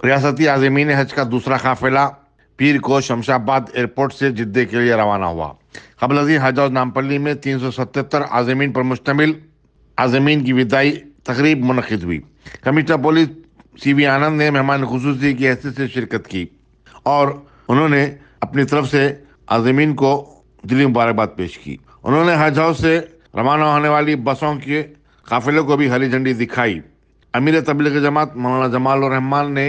रियासती आज़मीन हज का दूसरा काफिला पीर को शमशाबाद एयरपोर्ट से जिद्दे के लिए रवाना हुआ। कबल अज़ीं हज हाउस नामपल्ली में 377 आज़मीन पर मुश्तमिल आज़मीन की विदाई तकरीब मुनक़िद हुई। कमिश्नर पुलिस CV आनंद ने मेहमान खुसूसी की हैसियत से शिरकत की और उन्होंने अपनी तरफ से आज़मीन को दिली मुबारकबाद पेश की। उन्होंने हज हाउस से रवाना होने वाली बसों के काफिले को भी हरी झंडी दिखाई। अमीर तबलीग जमात मौलाना जमाल रहमान ने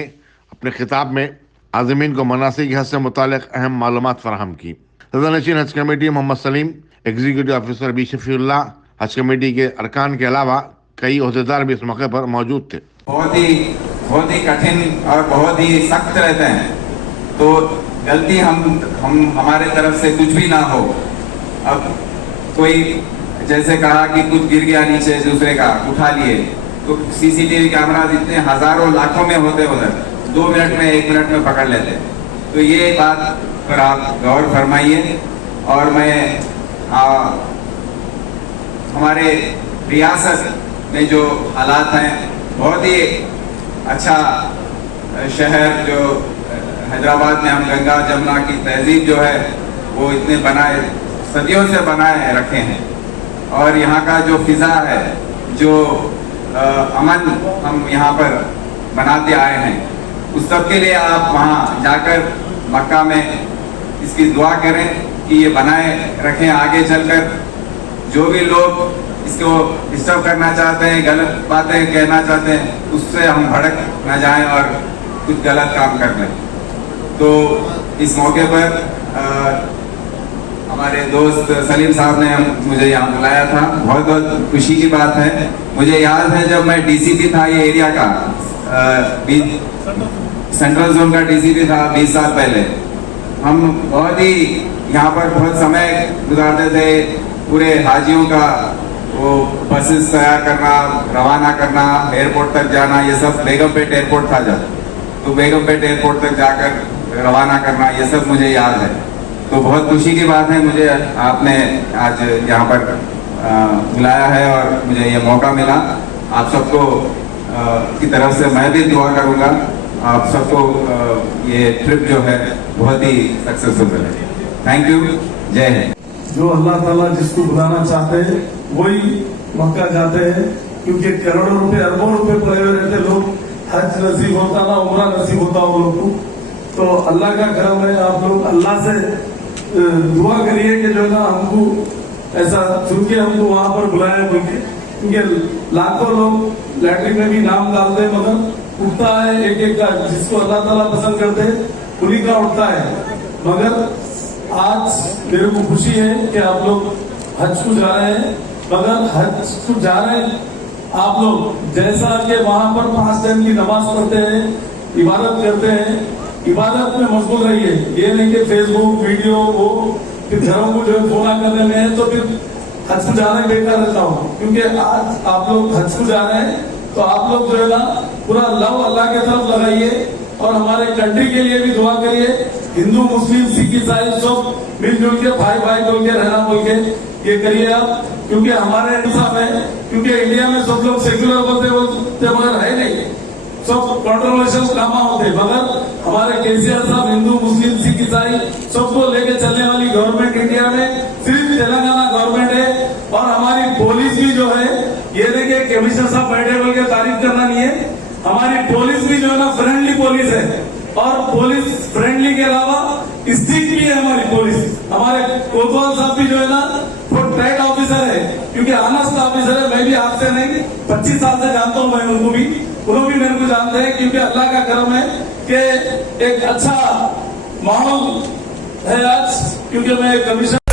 अपने खिताब में आज़मीन को मनासिक हज से मुतालिक अहम मालूमात फराहम की। सदर-ए-नशीन हज committee Mohammed Salim, executive officer B Shafiullah, हज कमेटी के अरकान के अलावा कई ओहदेदार भी इस मौके पर मौजूद थे। बहुत ही कठिन और बहुत ही सख्त रहते हैं, तो गलती हम हमारे तरफ से कुछ भी ना हो। अब कोई जैसे कहा कि कुछ गिर गया नीचे, दूसरे का उठा लिए, तो CCTV कैमरा इतने हजारों लाखों में होते उधर 2 मिनट में 1 मिनट में पकड़ लेते। तो ये बात पर आप गौर फरमाइए। और मैं हमारे रियासत में जो हालात हैं, बहुत ही अच्छा शहर जो हैदराबाद में हम गंगा जमुना की तहजीब जो है वो इतने बनाए सदियों से बनाए रखे हैं। और यहाँ का जो फिजा है, जो अमन हम यहाँ पर बनाते आए हैं, उस सब के लिए आप वहाँ जाकर मक्का में इसकी दुआ करें कि ये बनाए रखें। आगे चलकर जो भी लोग इसको डिस्टर्ब करना चाहते हैं, गलत बातें कहना चाहते हैं, उससे हम भड़क न जाएं और कुछ गलत काम कर लें। तो इस मौके पर हमारे दोस्त सलीम साहब ने मुझे यहाँ बुलाया था। बहुत बहुत खुशी की बात है। मुझे याद है जब मैं DCP था ये एरिया का, सेंट्रल जोन का DCP था 20 साल पहले, हम बहुत ही यहाँ पर बहुत समय गुजारते थे। पूरे हाजियों का वो बसेस तैयार करना, रवाना करना, एयरपोर्ट तक जाना, ये सब बेगमपेट एयरपोर्ट था जब, तो बेगमपेट एयरपोर्ट तक जाकर रवाना करना, ये सब मुझे याद है। तो बहुत खुशी की बात है, मुझे आपने आज यहाँ पर बुलाया है और मुझे ये मौका मिला। आप सबको की तरफ से मैं भी दुआ करूँगा, आप सबको ये ट्रिप जो है बहुत ही सक्सेसफुल रहे। थैंक यू, जय हिंद। जो अल्लाह ताला जिसको बुलाना चाहते हैं वही मक्का जाते हैं, क्योंकि करोड़ों रुपए अरबों रुपए पड़े हुए रहते लोग, हज नसीब होता ना उम्रा नसीब होता उन लोग को। तो अल्लाह का करम है, आप लोग अल्लाह से दुआ करिए कि जो है ना हमको ऐसा चुन के हमको वहां पर बुलाया, क्योंकि लाखों लोग लैट्रिन में भी नाम डालते हैं मगर उठता है एक एक का, जिसको अल्लाह ताला पसंद करते हैं उन्हीं का उठता है। मगर आज मेरे को खुशी है कि आप लोग हज को जा रहे हैं, मगर हज को जा रहे हैं आप लोग जैसा कि वहां पर 5 टाइम की नमाज पढ़ते हैं, इबादत करते हैं, इबादत में मशगूल रहिए। ये नहीं कि फेसबुक वीडियो वो फिर घरों को जो है फोना करने में है, तो फिर हज को जाना ही बेकार रहता हूँ। क्योंकि आज आप लोग हज को जा रहे हैं तो आप लोग जो है ना पूरा लव अल्लाह की तरफ लगाइए और हमारे कंट्री के लिए भी दुआ करिए। हिंदू मुस्लिम सिख ईसाई सब मिलजुल के भाई भाई बोल के रहना बोल के ये करिए आप, क्योंकि हमारे हिसाब है, क्योंकि इंडिया में सब लोग सेक्युलर बोलते मगर है नहीं, सब कंट्रोवर्शियल काम होते, मगर हमारे केसीआर साहब हिंदू मुस्लिम सिख ईसाई सबको लेके चलने वाली गवर्नमेंट इंडिया में सिर्फ तेलंगाना गवर्नमेंट है। और हमारी पुलिस भी जो है, ये देखिए कमिश्नर साहब बैठे बोल के तारीफ करना नहीं है, हमारी पुलिस भी जो है ना फ्रेंडली पुलिस है। और पुलिस फ्रेंडली के अलावा स्ट्रिक्ट भी है हमारी पुलिस। हमारे कोतवाल साहब भी जो है ना बहुत टाइट ऑफिसर है, क्योंकि ऑनेस्ट ऑफिसर है। मैं भी आपसे नहीं 25 साल से जानता हूँ, मैं उनको भी, उन्होंने भी मेरे को जानते हैं, क्योंकि अल्लाह का करम है कि एक अच्छा माहौल है आज। क्योंकि मैं कमिश्नर